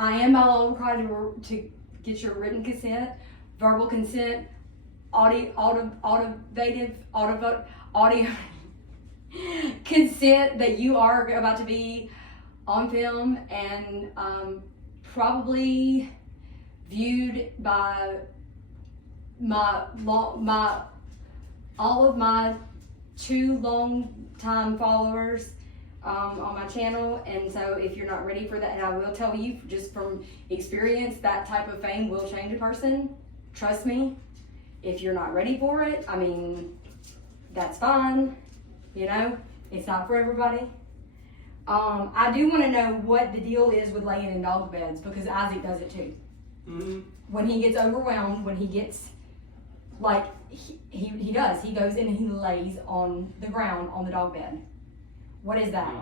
I am by required to get your written consent, verbal consent, audio consent that you are about to be on film and probably viewed by all of my 2 long-time followers on my channel. And so if you're not ready for that, and I will tell you just from experience, that type of fame will change a person. Trust me. If you're not ready for it, I mean, that's fine. You know, it's not for everybody. I do want to know what the deal is with laying in dog beds, because Isaac does it too. Mm-hmm. When he gets overwhelmed, when he gets like he does, he goes in and he lays on the ground on the dog bed. What is that?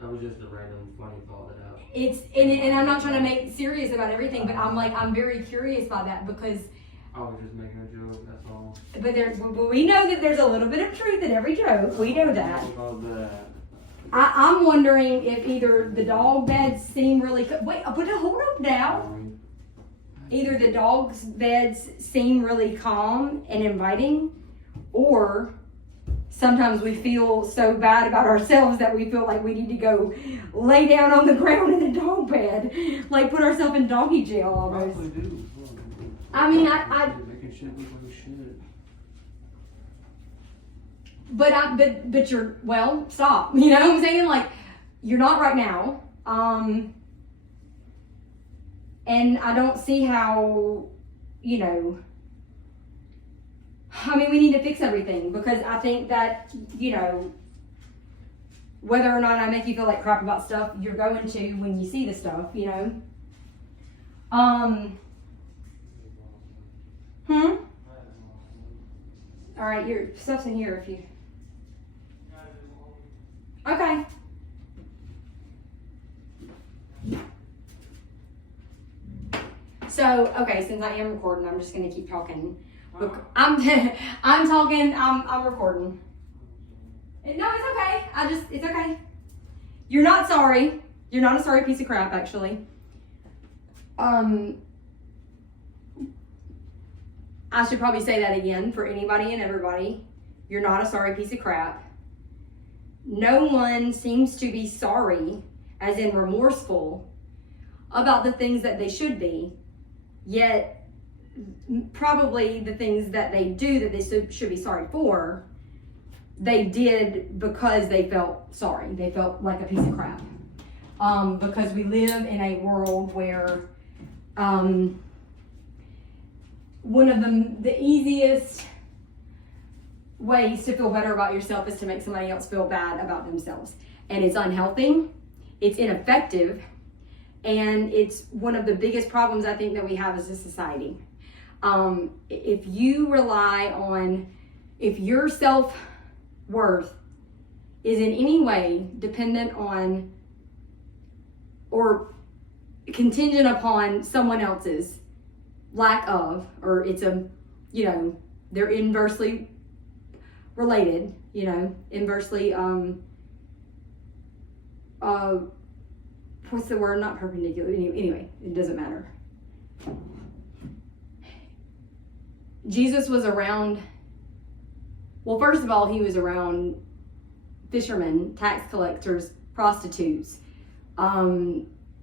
That was just a random funny thought that happened. It's and I'm not trying to make serious about everything, but I'm very curious by that, because I was just making a joke, that's all. but we know that there's a little bit of truth in every joke. We know that. About that. I'm wondering if either the dog beds seem really wait, but hold up now. Either the dog's beds seem really calm and inviting, or sometimes we feel so bad about ourselves that we feel like we need to go lay down on the ground in a dog bed, like put ourselves in doggy jail almost. Probably do. I mean, Making shit look like shit. but you're, well, stop. You know what I'm saying? Like, you're not right now. And I don't see how, you know, I mean, we need to fix everything, because I think that, you know, whether or not I make you feel like crap about stuff, you're going to when you see the stuff, you know. All right, your stuff's in here if you. Okay. So, okay, since I am recording, I'm just gonna keep talking. Look, I'm talking, I'm recording. No, it's okay. It's okay. You're not sorry. You're not a sorry piece of crap, actually. I should probably say that again for anybody and everybody. You're not a sorry piece of crap. No one seems to be sorry, as in remorseful, about the things that they should be. Yet, probably the things that they do that they should be sorry for, they did because they felt sorry. They felt like a piece of crap. Because we live in a world where one of the easiest ways to feel better about yourself is to make somebody else feel bad about themselves. And it's unhealthy, it's ineffective, and it's one of the biggest problems I think that we have as a society. If you rely on, if your self-worth is in any way dependent on or contingent upon someone else's lack of, or it's you know, they're inversely related, you know, inversely, what's the word? Not perpendicular. Anyway, it doesn't matter. Jesus was around, well, first of all, he was around fishermen, tax collectors, prostitutes.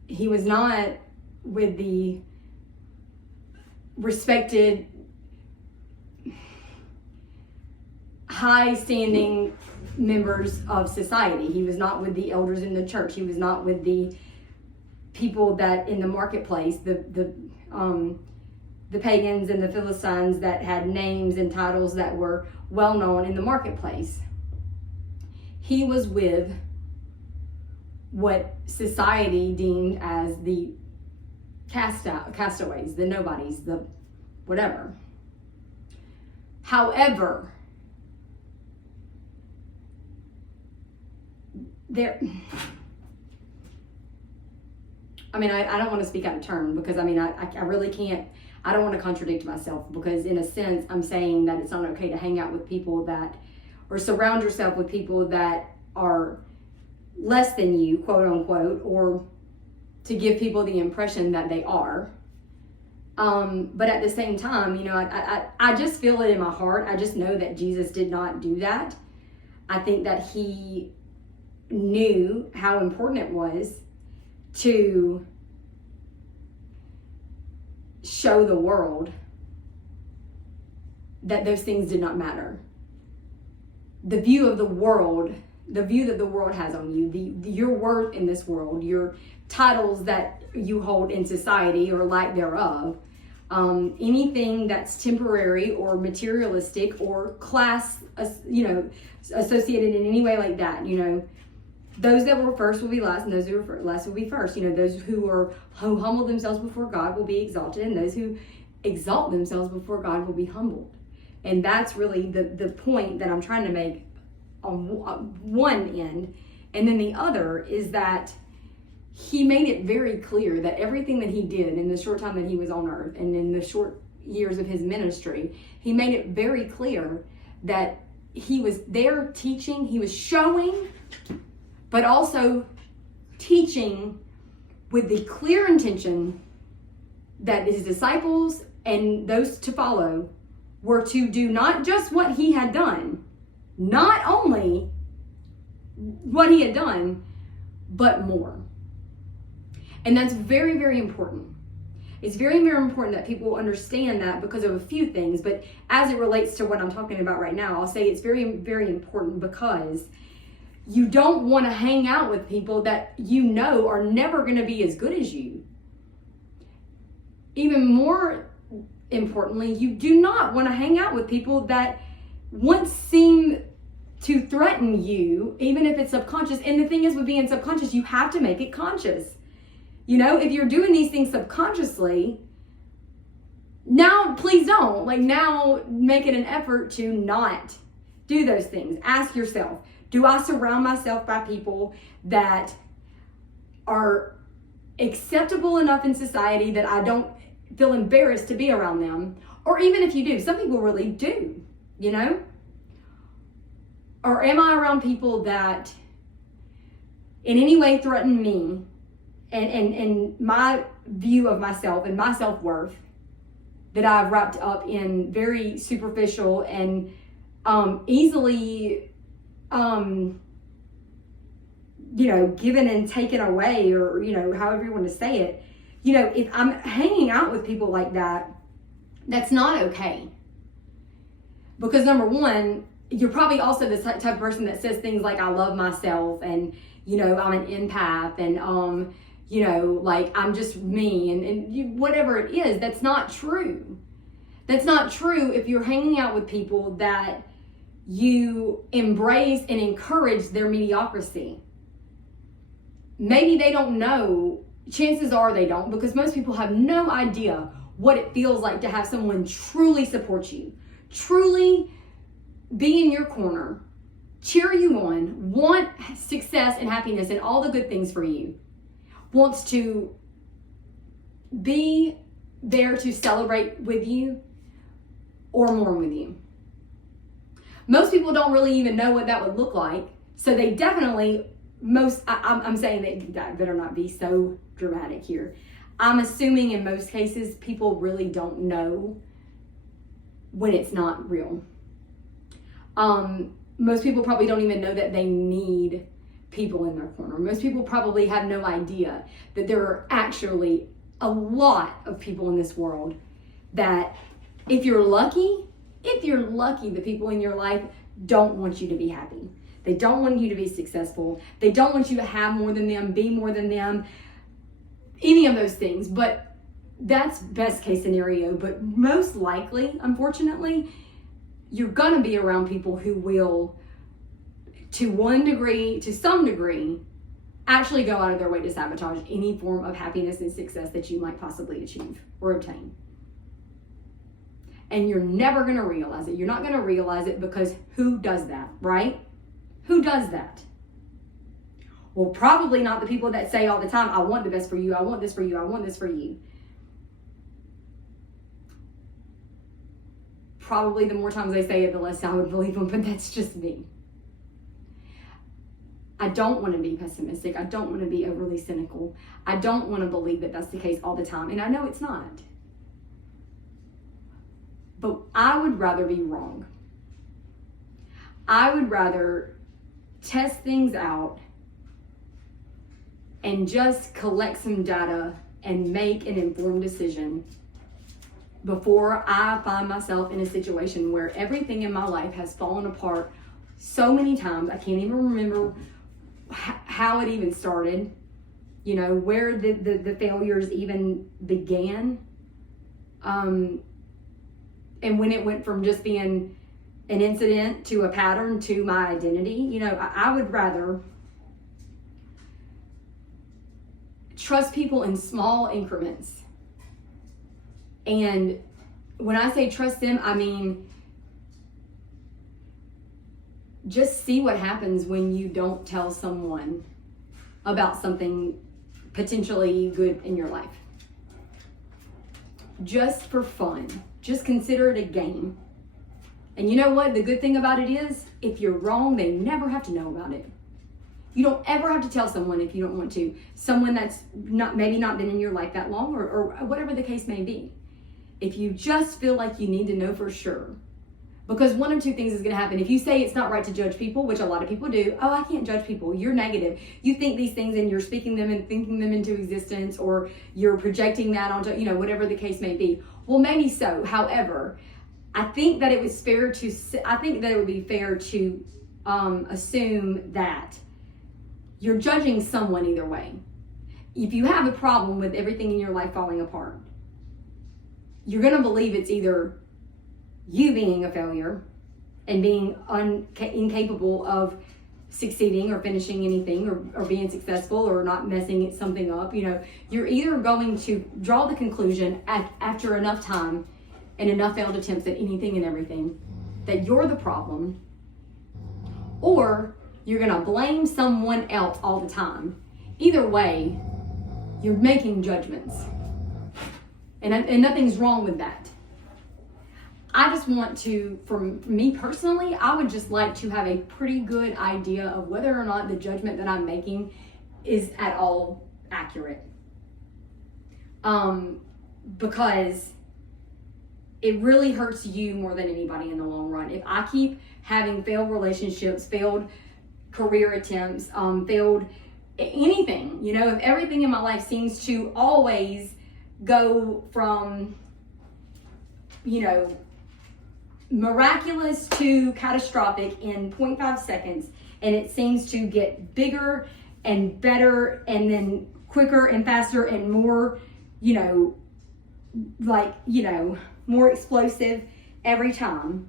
He was not with the respected, high-standing members of society. He was not with the elders in the church. He was not with the people that in the marketplace, the pagans and the Philistines that had names and titles that were well known in the marketplace. He was with what society deemed as the castaways, the nobodies, the whatever. However, I don't want to speak out of turn, because I really can't. I don't want to contradict myself, because in a sense I'm saying that it's not okay to hang out with people that, or surround yourself with people that are less than you, quote unquote, or to give people the impression that they are. But at the same time, you know, I just feel it in my heart. I just know that Jesus did not do that. I think that he knew how important it was to show the world that those things did not matter. The view of the world, the view that the world has on you, your worth in this world, your titles that you hold in society or lack thereof, anything that's temporary or materialistic or class, associated in any way like that, those that were first will be last, and those who were last will be first. Those who humble themselves before God will be exalted, and those who exalt themselves before God will be humbled. And that's really the point that I'm trying to make on one end. And then the other is that he made it very clear that everything that he did in the short time that he was on earth and in the short years of his ministry, he made it very clear that he was there teaching, he was showing, but also teaching with the clear intention that his disciples and those to follow were to do not just what he had done, not only what he had done, but more. And that's very, very important. It's very, very important that people understand that because of a few things. But as it relates to what I'm talking about right now, I'll say it's very, very important because you don't want to hang out with people that are never going to be as good as you. Even more importantly, you do not want to hang out with people that once seem to threaten you, even if it's subconscious. And the thing is, with being subconscious, you have to make it conscious. If you're doing these things subconsciously, now please don't. Now make it an effort to not do those things. Ask yourself, do I surround myself by people that are acceptable enough in society that I don't feel embarrassed to be around them? Or even if you do, some people really do, Or am I around people that in any way threaten me and my view of myself and my self-worth, that I've wrapped up in very superficial and easily given and taken away, or however you want to say it. If I'm hanging out with people like that, that's not okay. Because number one, you're probably also the type of person that says things like, I love myself, and I'm an empath, and I'm just me, and whatever it is. That's not true. That's not true if you're hanging out with people that you embrace and encourage their mediocrity. Maybe they don't know. Chances are they don't, because most people have no idea what it feels like to have someone truly support you, truly be in your corner, cheer you on, want success and happiness and all the good things for you, wants to be there to celebrate with you or mourn with you. Most people don't really even know what that would look like, so they definitely, I'm saying that better not be so dramatic here. I'm assuming in most cases people really don't know when it's not real. Most people probably don't even know that they need people in their corner. Most people probably have no idea that there are actually a lot of people in this world that if you're lucky, the people in your life don't want you to be happy. They don't want you to be successful. They don't want you to have more than them, be more than them, any of those things. But that's best case scenario. But most likely, unfortunately, you're going to be around people who will, to some degree, actually go out of their way to sabotage any form of happiness and success that you might possibly achieve or obtain. And you're never going to realize it. You're not going to realize it because who does that, right? Who does that? Well, probably not the people that say all the time, I want the best for you, I want this for you, I want this for you. Probably the more times they say it, the less I would believe them, but that's just me. I don't want to be pessimistic. I don't want to be overly cynical. I don't want to believe that that's the case all the time. And I know it's not. But I would rather be wrong. I would rather test things out and just collect some data and make an informed decision before I find myself in a situation where everything in my life has fallen apart so many times. I can't even remember how it even started, where the failures even began. And when it went from just being an incident to a pattern to my identity, I would rather trust people in small increments. And when I say trust them, I mean just see what happens when you don't tell someone about something potentially good in your life. Just for fun. Just consider it a game. And you know what? The good thing about it is, if you're wrong, they never have to know about it. You don't ever have to tell someone if you don't want to. Someone that's maybe not been in your life that long, or whatever the case may be. If you just feel like you need to know for sure. Because one of two things is going to happen. If you say it's not right to judge people, which a lot of people do, I can't judge people. You're negative. You think these things and you're speaking them and thinking them into existence, or you're projecting that onto, whatever the case may be. Well, maybe so. However, I think that it would be fair to assume that you're judging someone either way. If you have a problem with everything in your life falling apart, you're going to believe it's either you being a failure and being incapable of succeeding or finishing anything, or being successful, or not messing something up. You're either going to draw the conclusion after enough time and enough failed attempts at anything and everything that you're the problem, or you're going to blame someone else all the time. Either way, you're making judgments. And nothing's wrong with that. I just want to, for me personally, I would just like to have a pretty good idea of whether or not the judgment that I'm making is at all accurate. Because it really hurts you more than anybody in the long run. If I keep having failed relationships, failed career attempts, failed anything, if everything in my life seems to always go from, miraculous to catastrophic in 0.5 seconds, and it seems to get bigger and better and then quicker and faster and more, more explosive every time.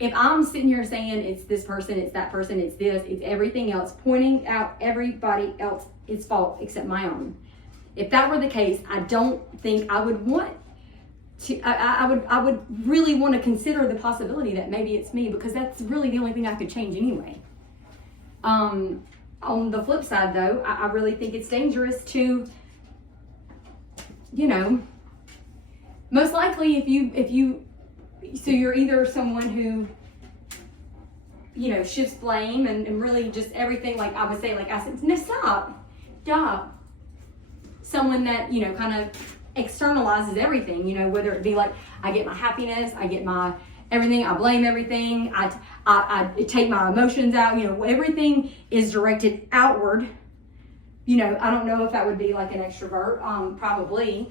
If I'm sitting here saying it's this person, it's that person, it's this, it's everything else, pointing out everybody else's fault except my own. If that were the case, I don't think I would want to, I would really want to consider the possibility that maybe it's me, because that's really the only thing I could change anyway. On the flip side though, I really think it's dangerous to, most likely if you, so you're either someone who, shifts blame and really just everything, like I would say, like I said, no, stop. Someone that, kind of externalizes everything, whether it be like, I get my happiness, I get my everything, I blame everything, I take my emotions out, everything is directed outward. I don't know if that would be like an extrovert, probably,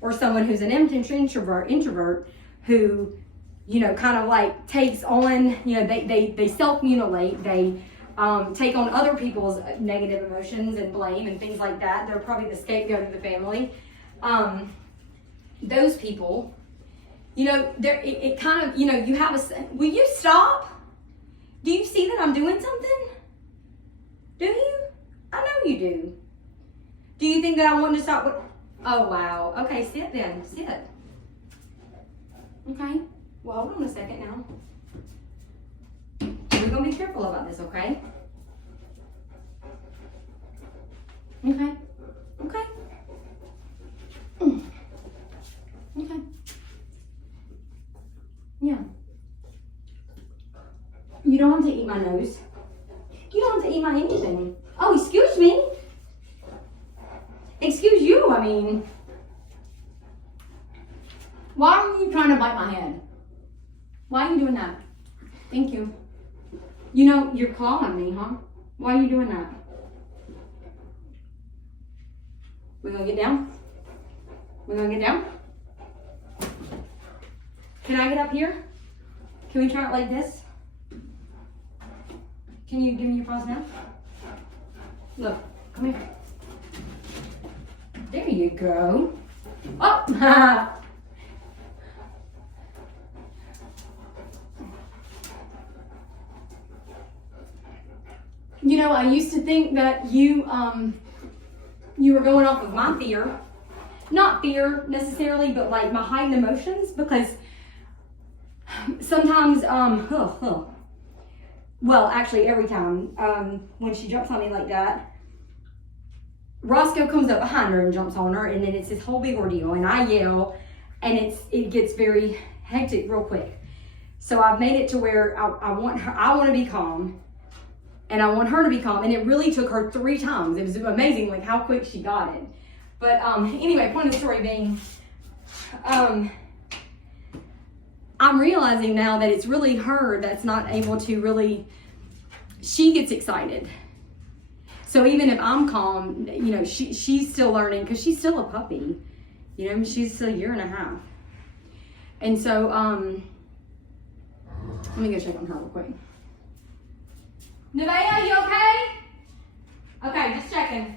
or someone who's an introvert who, kind of like takes on, they self-mutilate, they take on other people's negative emotions and blame and things like that. They're probably the scapegoat of the family. Those people, it kind of, you have will you stop? Do you see that I'm doing something? Do you? I know you do. Do you think that I want to stop? Oh, wow. Okay, sit then. Sit. Okay. Well, hold on a second now. We're going to be careful about this, okay? Okay. Okay. Okay. Yeah. You don't have to eat my nose. You don't have to eat my anything. Oh, excuse me. Excuse you, I mean. Why are you trying to bite my head? Why are you doing that? Thank you. You know, you're clawing me, huh? Why are you doing that? We're gonna get down? We're gonna get down? Can I get up here? Can we try it like this? Can you give me your paws now? Look, come here. There you go. Oh! You know, I used to think that you were going off of my fear. Not fear necessarily, but like my heightened emotions, because sometimes, well, actually every time, when she jumps on me like that, Roscoe comes up behind her and jumps on her, and then it's this whole big ordeal, and I yell, and it gets very hectic real quick. So I've made it to where I want to be calm, and I want her to be calm, and it really took her 3 times. It was amazing, like how quick she got it. But anyway, point of the story being, I'm realizing now that it's really her that's not able to really, she gets excited. So even if I'm calm, you know, she's still learning, because she's still a puppy. You know, she's a 1.5 years. And so, let me go check on her real quick. Nevaeh, you okay? Okay, just checking.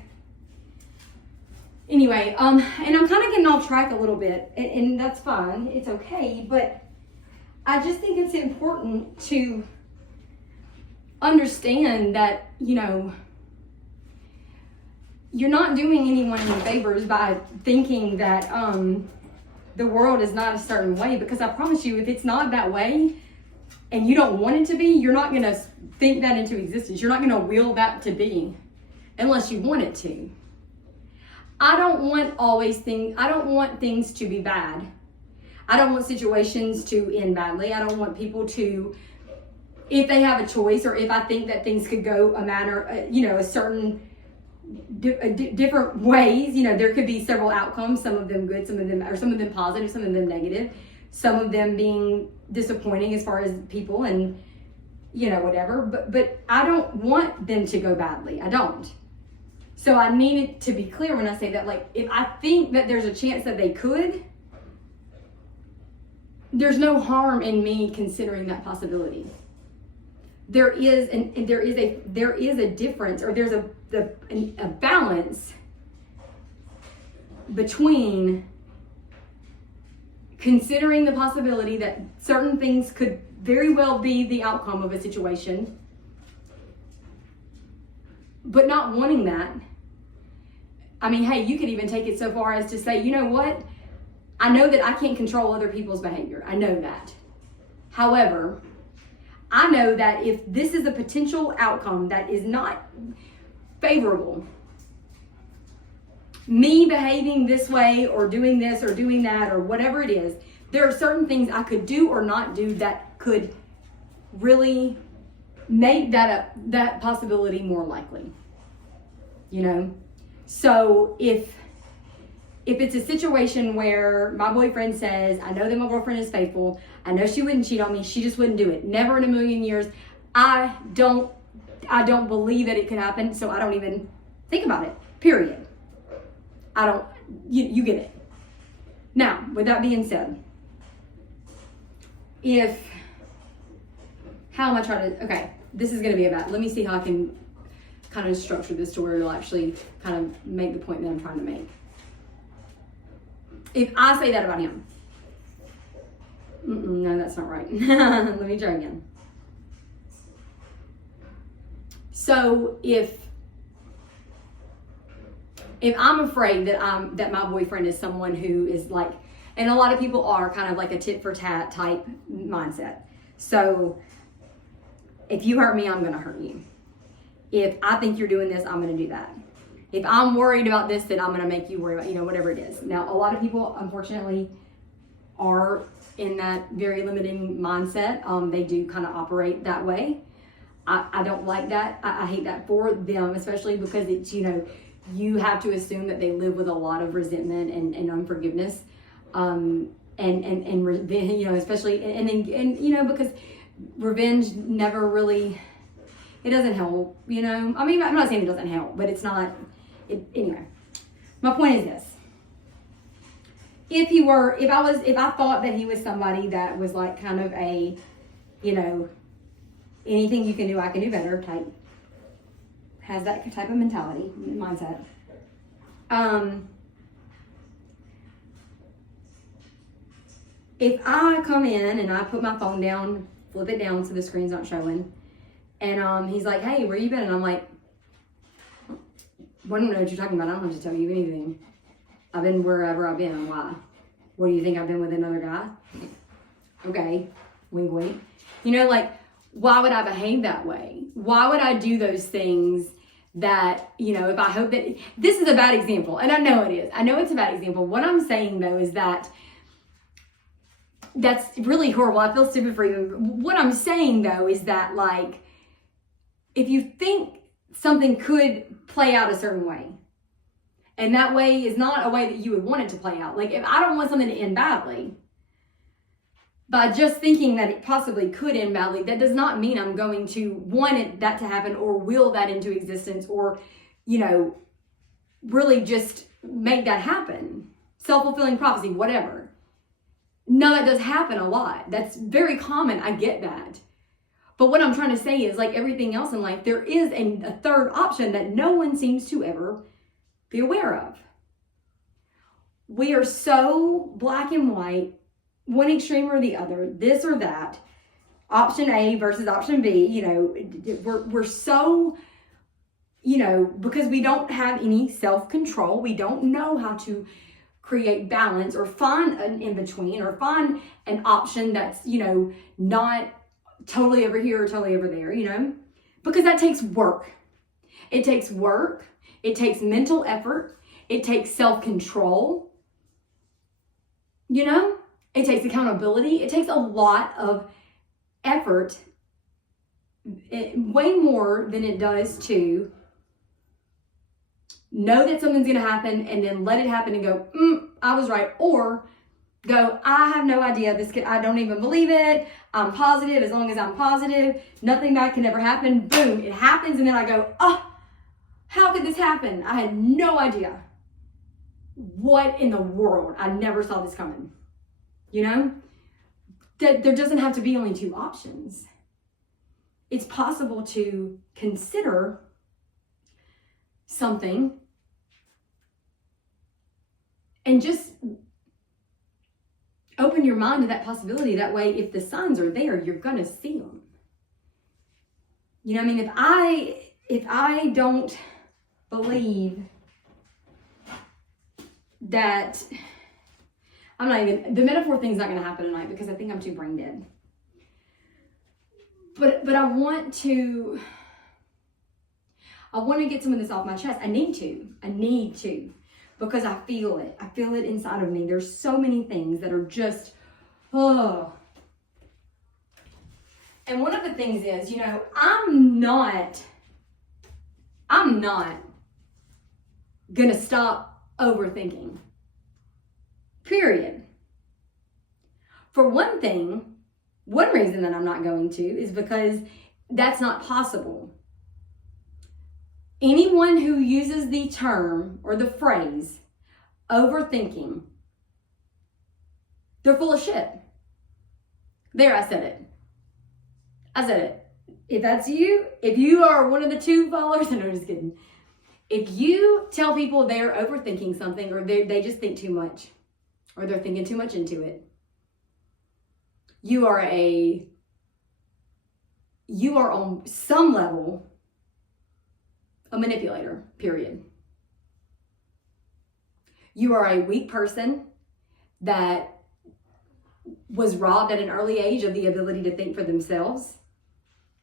Anyway, and I'm kind of getting off track a little bit, and that's fine. It's okay, but I just think it's important to understand that, you know, you're not doing anyone any favors by thinking that the world is not a certain way, because I promise you, if it's not that way and you don't want it to be, you're not going to think that into existence. You're not going to will that to be unless you want it to. I don't want things to be bad. I don't want situations to end badly. I don't want people to, if they have a choice, or if I think that things could go a manner, you know, a certain different ways, you know, there could be several outcomes, some of them good, some of them positive, some of them negative, some of them being disappointing as far as people and, you know, whatever, but I don't want them to go badly. I don't. So I need it to be clear when I say that, like, if I think that there's a chance that they could, there's no harm in me considering that possibility. There is a difference, or there's a balance between considering the possibility that certain things could very well be the outcome of a situation, but not wanting that. I mean, hey, you could even take it so far as to say, you know what? I know that I can't control other people's behavior. I know that. However, I know that if this is a potential outcome that is not favorable, me behaving this way or doing this or doing that or whatever it is, there are certain things I could do or not do that could really make that possibility more likely. You know? So if it's a situation where my boyfriend says, I know that my girlfriend is faithful, I know she wouldn't cheat on me, she just wouldn't do it. Never in a million years. I don't believe that it could happen, so I don't even think about it. Period. You get it. Now, with that being said, okay, this is going to be about, let me see how I can kind of structure this to where it'll actually kind of make the point that I'm trying to make. If I say that about him, no, that's not right. Let me try again. So if I'm afraid that my boyfriend is someone who is like, and a lot of people are kind of like a tit for tat type mindset. So if you hurt me, I'm going to hurt you. If I think you're doing this, I'm going to do that. If I'm worried about this, then I'm going to make you worry about, you know, whatever it is. Now, a lot of people, unfortunately, are in that very limiting mindset. They do kind of operate that way. I don't like that. I hate that for them, especially because it's, you have to assume that they live with a lot of resentment and unforgiveness. Especially, because revenge never really, it doesn't help, I mean, I'm not saying it doesn't help, but it's not, anyway. My point is this. If I thought that he was somebody that was like kind of a, anything you can do, I can do better type, has that type of mentality, mindset. If I come in and I put my phone down, flip it down so the screen's not showing, and he's like, hey, where you been? And I'm like, I don't know what you're talking about. I don't have to tell you anything. I've been wherever I've been. Why? What do you think? I've been with another guy? Okay. Wink, wink. Why would I behave that way? Why would I do those things that, if I hope that... This is a bad example, and I know it is. I know it's a bad example. What I'm saying, though, is that that's really horrible. I feel stupid for even... What I'm saying, though, is that, if you think something could play out a certain way, and that way is not a way that you would want it to play out. If I don't want something to end badly, by just thinking that it possibly could end badly, that does not mean I'm going to want that to happen or will that into existence or, really just make that happen. Self-fulfilling prophecy, whatever. No, that does happen a lot. That's very common. I get that. But what I'm trying to say is, like everything else in life, there is a third option that no one seems to ever be aware of. We are so black and white, one extreme or the other, this or that, option A versus option B, we're so, because we don't have any self-control, we don't know how to create balance or find an in-between or find an option that's, not totally over here or totally over there, because that takes work. It takes work. It takes mental effort. It takes self-control. It takes accountability. It takes a lot of effort, way more than it does to know that something's going to happen and then let it happen and go, I was right. Or go, I have no idea. I don't even believe it. I'm positive. As long as I'm positive, nothing bad can ever happen. Boom, it happens. And then I go, how could this happen? I had no idea. What in the world? I never saw this coming. That there doesn't have to be only two options. It's possible to consider something and just open your mind to that possibility. That way, if the signs are there, you're going to see them. If I don't believe that, the metaphor thing's not going to happen tonight because I think I'm too brain dead. But I want to get some of this off my chest. I need to, because I feel it. I feel it inside of me. There's so many things that are just, And one of the things is, I'm not going to stop overthinking. Period. For one thing, one reason that I'm not going to is because that's not possible. Anyone who uses the term or the phrase overthinking, they're full of shit. There, I said it. If that's you, if you are one of the two followers, no, I'm just kidding. If you tell people they're overthinking something or they just think too much or they're thinking too much into it, you are on some level a manipulator, period. You are a weak person that was robbed at an early age of the ability to think for themselves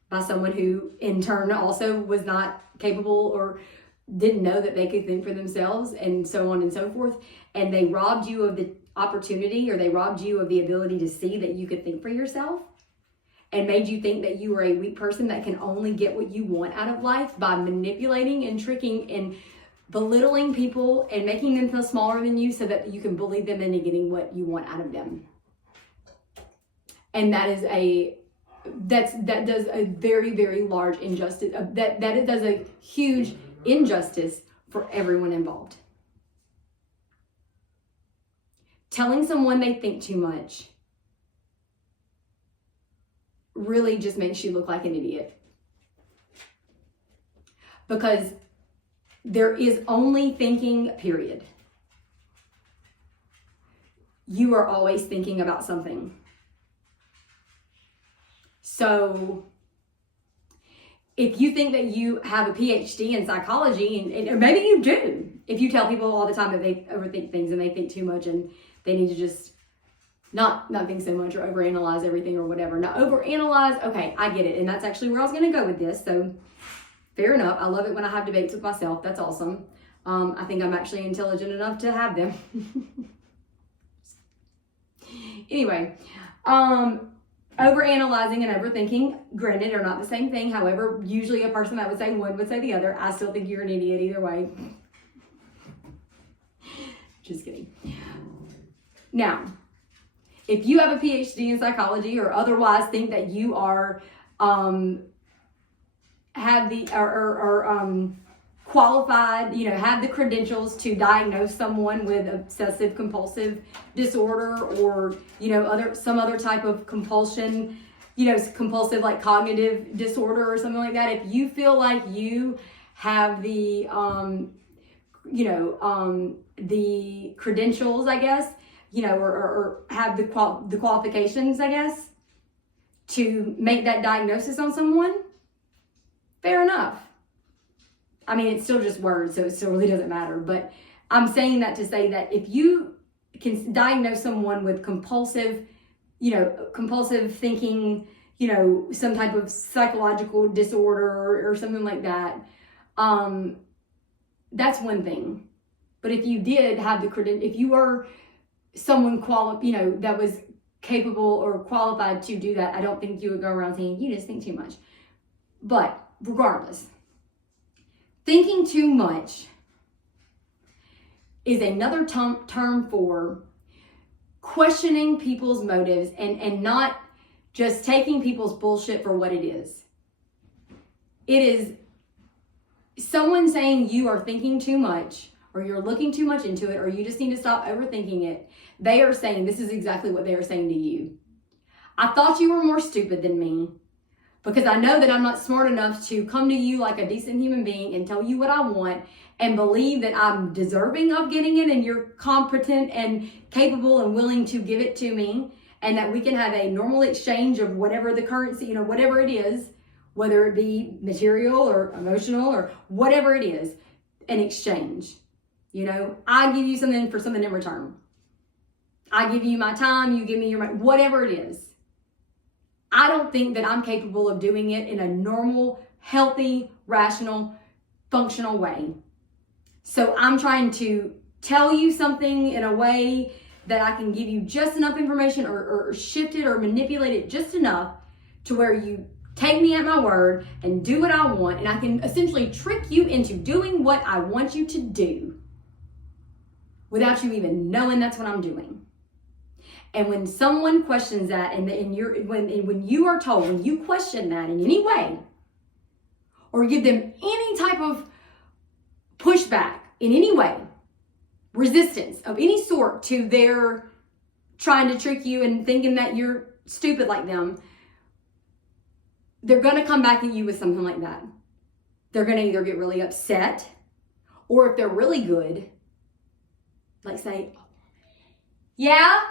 by someone who in turn also was not capable or didn't know that they could think for themselves, and so on and so forth. And they robbed you of the opportunity, or they robbed you of the ability to see that you could think for yourself. and made you think that you are a weak person that can only get what you want out of life by manipulating and tricking and belittling people and making them feel smaller than you so that you can bully them into getting what you want out of them. And that does a very, very large injustice. That it does a huge injustice for everyone involved. Telling someone they think too much really just makes you look like an idiot. Because there is only thinking, period. You are always thinking about something. So if you think that you have a PhD in psychology, and maybe you do, if you tell people all the time that they overthink things and they think too much and they need to just not think so much or overanalyze everything or whatever. Now, overanalyze, okay, I get it. And that's actually where I was going to go with this. So fair enough. I love it when I have debates with myself. That's awesome. I think I'm actually intelligent enough to have them. Anyway, overanalyzing and overthinking, granted, are not the same thing. However, usually a person that would say one would say the other. I still think you're an idiot either way. Just kidding. Now, if you have a PhD in psychology or otherwise think that you are qualified, have the credentials to diagnose someone with obsessive compulsive disorder or some other type of compulsion, compulsive like cognitive disorder or something like that, if you feel like you have the the credentials, I guess, or have the qualifications, I guess, to make that diagnosis on someone, fair enough. I mean, it's still just words, so it still really doesn't matter. But I'm saying that to say that if you can diagnose someone with compulsive thinking, some type of psychological disorder or something like that, that's one thing. But if you did have the credential, if you were someone that was capable or qualified to do that, I don't think you would go around saying, you just think too much. But regardless, thinking too much is another term for questioning people's motives and not just taking people's bullshit for what it is. It is someone saying you are thinking too much, or you're looking too much into it, or you just need to stop overthinking it. They are saying, this is exactly what they are saying to you. I thought you were more stupid than me because I know that I'm not smart enough to come to you like a decent human being and tell you what I want and believe that I'm deserving of getting it and you're competent and capable and willing to give it to me, and that we can have a normal exchange of whatever the currency, whatever it is, whether it be material or emotional or whatever it is, an exchange. I give you something for something in return. I give you my time, you give me your money, whatever it is. I don't think that I'm capable of doing it in a normal, healthy, rational, functional way. So I'm trying to tell you something in a way that I can give you just enough information or shift it or manipulate it just enough to where you take me at my word and do what I want, and I can essentially trick you into doing what I want you to do without you even knowing that's what I'm doing. And when someone questions that, when you are told, when you question that in any way, or give them any type of pushback in any way, resistance of any sort to their trying to trick you and thinking that you're stupid like them, they're going to come back at you with something like that. They're going to either get really upset, or if they're really good, like say, yeah,